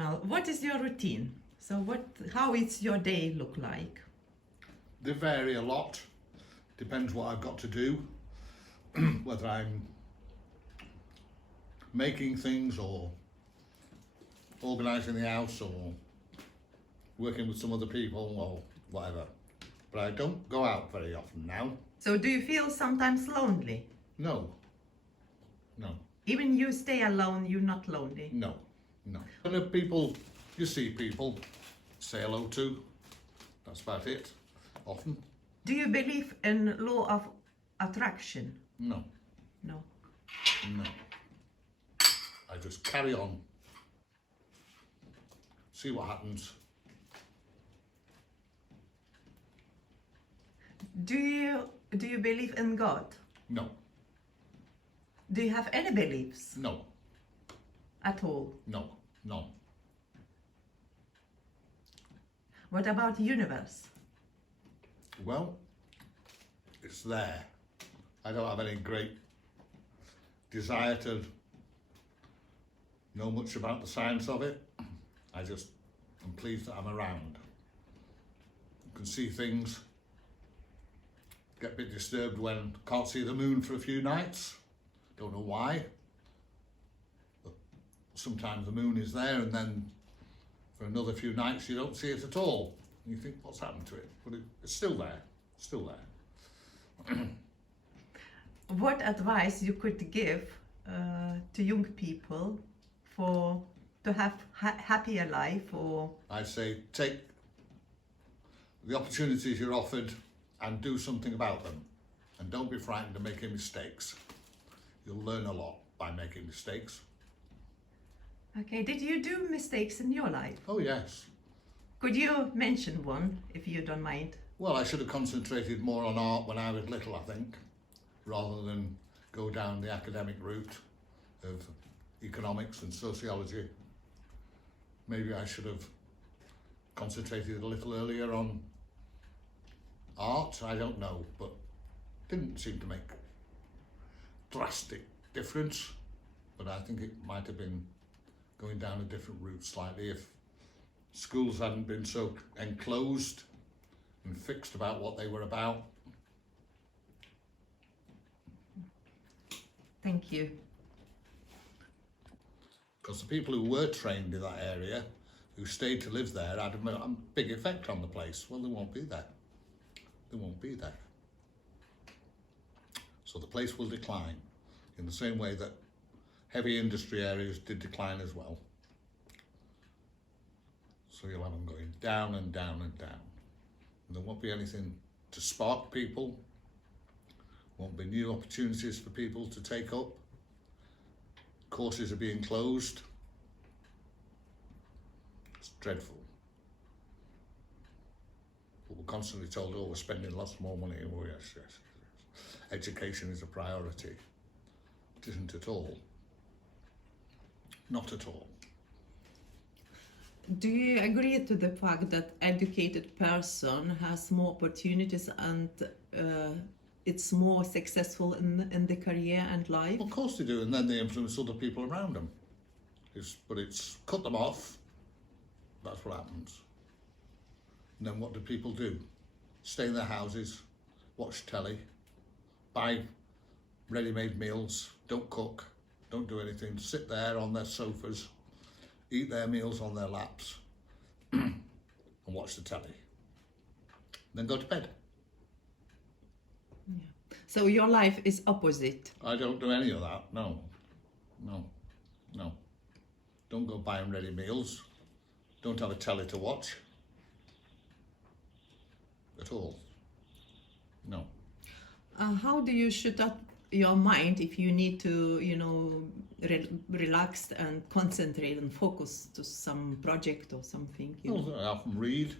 Mel, what is your routine? So how is your day look like? They vary a lot. Depends what I've got to do. Whether I'm making things or organising the house or working with some other people or whatever. But I don't go out very often now. So do you feel sometimes lonely? No. No. Even you stay alone, you're not lonely? No. No. And if people, you see people, say hello to. That's about it. Often. Do you believe in law of attraction? No. No. No. I just carry on. See what happens. Do you believe in God? No. Do you have any beliefs No. at all? No. No. What about the universe? Well, it's there. I don't have any great desire to know much about the science of it. I just am pleased that I'm around. You can see things, get a bit disturbed when can't see the moon for a few nights. Don't know why. But sometimes the moon is there and then for another few nights you don't see it at all. And you think, what's happened to it? But it's still there, still there. What advice you could give to young people to have happier life? Or I say take the opportunities you're offered and do something about them. And don't be frightened of making mistakes. You'll learn a lot by making mistakes. okay, did you do mistakes in your life? Oh yes. Could you mention one, if you don't mind? Well, I should have concentrated more on art when I was little, I think, rather than go down the academic route of economics and sociology. Maybe I should have concentrated a little earlier on art, I don't know, but didn't seem to make drastic difference. But I think it might have been going down a different route slightly if schools hadn't been so enclosed and fixed about what they were about. Thank you. Because the people who were trained in that area, who stayed to live there, had a big effect on the place. Well, they won't be there. They won't be there. So the place will decline in the same way that heavy industry areas did decline as well. So you'll have them going down and down and down. And there won't be anything to spark people. Won't be new opportunities for people to take up. Courses are being closed. It's dreadful. But we're constantly told, oh, we're spending lots more money. Oh, yes, yes, yes. Education is a priority. It isn't at all. Not at all. Do you agree to the fact that educated person has more opportunities and it's more successful in the career and life? Well, of course they do, and then they influence other people around them. But it's cut them off. That's what happens. And then what do people do? Stay in their houses, watch telly, buy ready-made meals, don't cook, don't do anything, sit there on their sofas, eat their meals on their laps and watch the telly. Then go to bed. Yeah. So your life is opposite. I don't do any of that, no. No, no. Don't go buying ready meals. Don't have a telly to watch. At all. No. How do you shut up your mind if you need to, relax and concentrate and focus to some project or something? Well, I often read.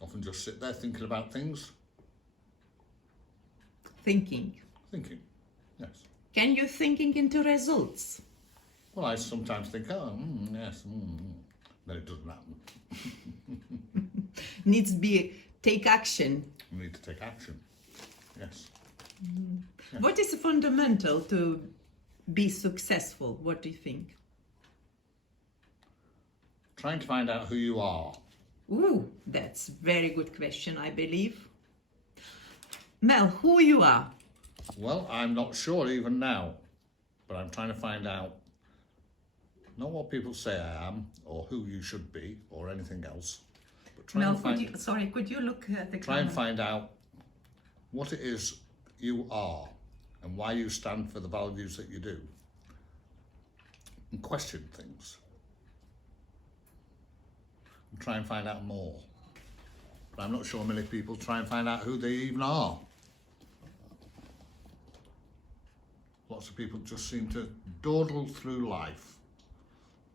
Often just sit there thinking about things. Thinking. Thinking, yes. Can you thinking into results? Well, I sometimes think, oh, yes, then it doesn't happen. Needs take action. You need to take action, yes. Yeah. What is fundamental to be successful? What do you think? Trying to find out who you are. Ooh, that's very good question, I believe. Mel, who you are? Well, I'm not sure even now, but I'm trying to find out not what people say I am or who you should be or anything else, but Mel, could you look at the try and camera? find out what it is you are and why you stand for the values that you do, and question things and try and find out more. But I'm not sure many people try and find out who they even are. Lots of people just seem to dawdle through life,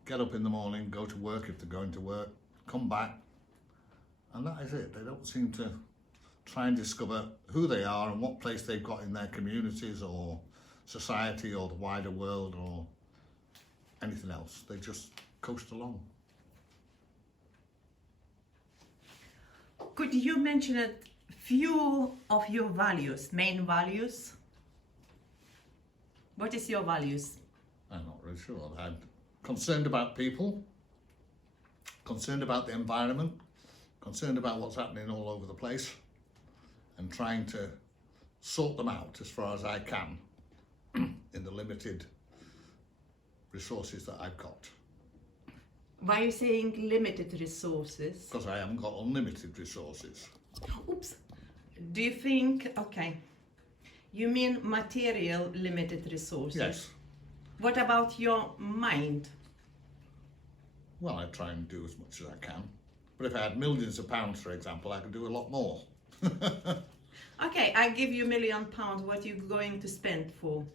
get up in the morning, go to work if they're going to work, come back, and that is it. They don't seem to try and discover who they are and what place they've got in their communities or society or the wider world or anything else. They just coast along. Could you mention a few of your values, main values? What is your values? I'm not really sure. I'm concerned about people, concerned about the environment, concerned about what's happening all over the place, and trying to sort them out as far as I can in the limited resources that I've got. Why are you saying limited resources? Because I haven't got unlimited resources. Oops. Do you think, okay, you mean material limited resources? Yes. What about your mind? Well, I try and do as much as I can. But if I had millions of pounds, for example, I could do a lot more. Okay, I give you £1 million. What are you going to spend for?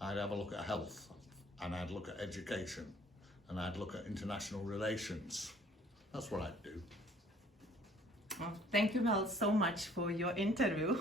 I'd have a look at health, and I'd look at education, and I'd look at international relations. That's what I'd do. Well, thank you, Mel, so much for your interview.